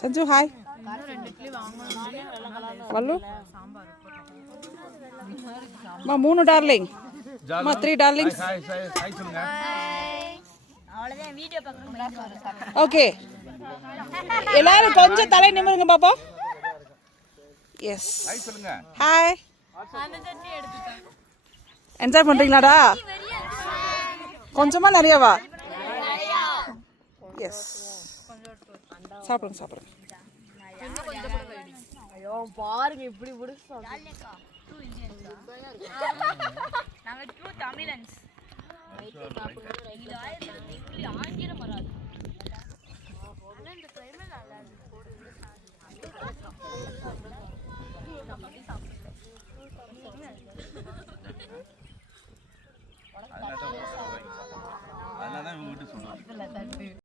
Sanju hi வல்லு மா 3 darling மா 3 darlings hi சொல்லுங்க அவ்வளவுதான் வீடியோ பார்க்கணும் ஓகே எல்லாரும் கொஞ்சம் தலை நிமிருங்க பாப்போம் எஸ் ஹாய் சொல்லுங்க ஹாய் அந்த சட்னி எடுத்துட்டேன் என்ஜாய் பண்றீங்களாடா கொஞ்சமா நிறையவா எஸ் சாப்பிடுங்க சாப்பிடுங்க ஐயோ பாருங்க இப்படி புடிச்சு நாங்க ட்ரூ தமிழன்ஸ் ஆங்கிலம் வராது இந்த டைம்ல நல்லா இருக்கு அதனால தான் வீட்டு சொல்றேன்